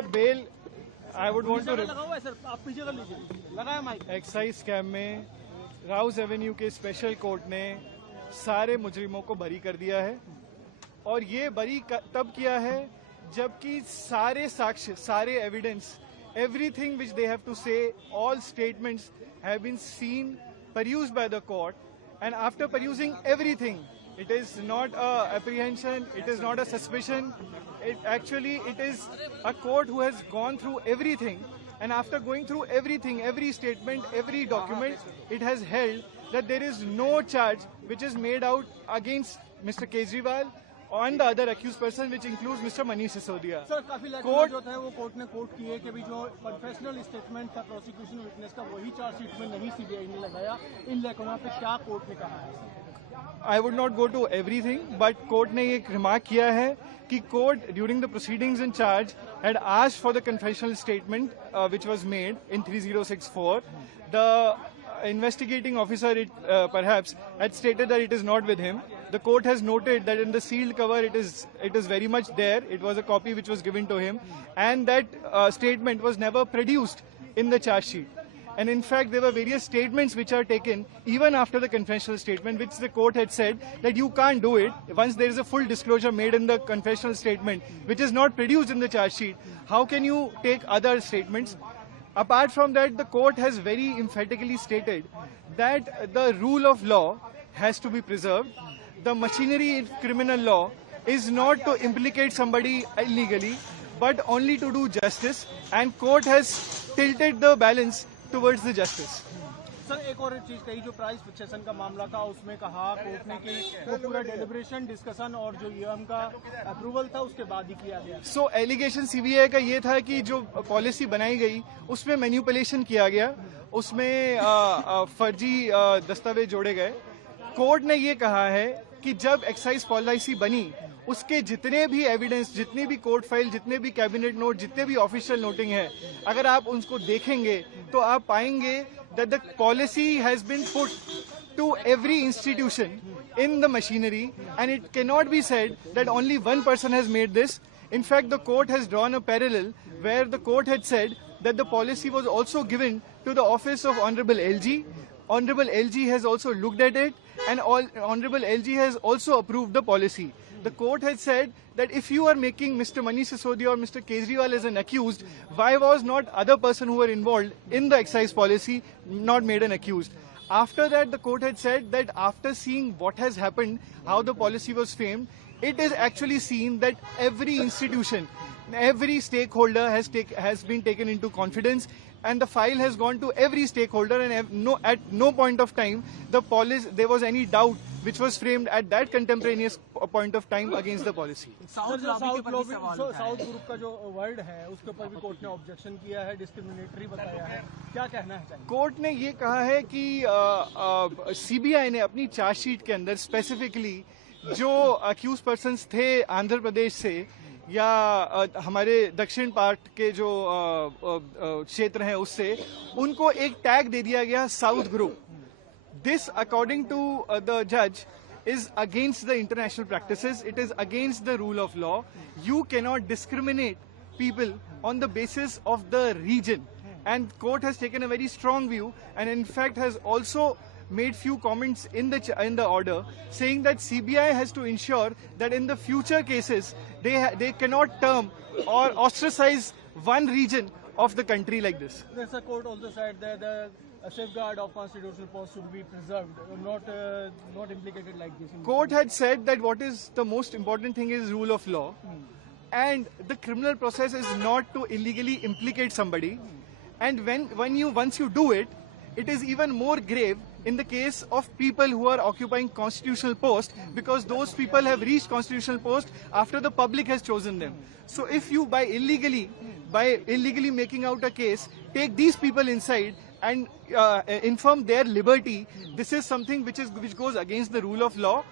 जब bell I would want to आप पीछे कर लीजिए, लगाया माइक। एक्साइज स्कैम में राउस एवेन्यू के स्पेशल कोर्ट ने सारे मुजरिमों को बरी कर दिया है और ये बरी तब किया है जबकि सारे साक्ष्य, सारे evidence, everything which they have to say, all statements have been seen, perused by the court, and after perusing everything, it is not a apprehension, it is not a suspicion, it is a court who has gone through everything, and after going through everything, every statement, every document, it has held that there is no charge which is made out against Mr. Kejriwal on the other accused person, which includes Mr. Manish Sisodia. Sir काफी court जो था वो court ने court की है कि भी जो कन्फेशनल स्टेटमेंट था प्रोसिक्यूशन विटनेस का वही चार्जशीट में नहीं सीबीआई ने लगाया, इन लेखों पे क्या कोर्ट ने कहा है? I would not go to everything, but court ने एक रिमार्क किया है कि court during the proceedings in charge had asked for the confessional statement which was made in 3064. The investigating officer perhaps had stated that it is not with him. The court has noted that in the sealed cover it is very much there. It was a copy which was given to him, and that statement was never produced in the charge sheet. And in fact, there were various statements which are taken even after the confessional statement, which the court had said that you can't do it once there is a full disclosure made in the confessional statement, which is not produced in the charge sheet. How can you take other statements? Apart from that, the court has very emphatically stated that the rule of law has to be preserved. The machinery in criminal law is not to implicate somebody illegally, but only to do justice, and court has tilted the balance towards the justice. Sir एक और चीज कही, जो price fixation का मामला था उसमें कहा कोर्ट ने कि वो पूरा डेलिब्रेशन, डिस्कशन और जो ईएम का अप्रूवल था उसके बाद ही किया गया। सो एलिगेशन सीबीआई का ये था कि जो पॉलिसी बनाई गई उसमें मैनिपुलेशन किया गया, उसमें फर्जी दस्तावेज जोड़े गए। कोर्ट ने ये कहा है कि जब एक्साइज पॉलिसी बनी उसके जितने भी एविडेंस, जितनी भी कोर्ट फाइल, जितने भी कैबिनेट नोट, जितने भी ऑफिशियल नोटिंग है, अगर आप उनको देखेंगे तो आप पाएंगे that the policy has been put to every institution in the machinery, and it cannot be said that only one person has made this. In fact, the court has drawn a parallel where the court had said that the policy was also given to the office of Honorable LG. Honorable LG has also looked at it, and Honorable LG has also approved the policy. The court had said that if you are making Mr. Manish Sisodia or Mr. Kejriwal as an accused, why was not other person who were involved in the excise policy not made an accused? After that, the court had said that after seeing what has happened, how the policy was framed, it is actually seen that every institution, every stakeholder has been taken into confidence, and the file has gone to every stakeholder, and at no point of time there was any doubt which was framed at that contemporaneous point of time against the policy. South group का जो word है उसके ऊपर भी court ने objection किया है, discriminatory बताया है, क्या कहना है? कोर्ट ने ये कहा है कि सीबीआई ने अपनी चार्जशीट के अंदर स्पेसिफिकली जो अक्यूज पर्सन्स थे आंध्र प्रदेश से या हमारे दक्षिण पार्ट के जो क्षेत्र हैं उससे, उनको एक टैग दे दिया गया south group. This, according to the judge, is against the international practices. It is against the rule of law. You cannot discriminate people on the basis of the region. And court has taken a very strong view, and in fact has also made few comments in the order saying that CBI has to ensure that in the future cases they cannot term or ostracize one region of the country like this. There's a court also said that a safeguard of constitutional post should be preserved, not implicated like this. Court had said that what is the most important thing is rule of law, and the criminal process is not to illegally implicate somebody. And once you do it, it is even more grave in the case of people who are occupying constitutional posts, because those people have reached constitutional post after the public has chosen them. So if you by illegally making out a case, take these people inside and infirm their liberty, this is something which goes against the rule of law.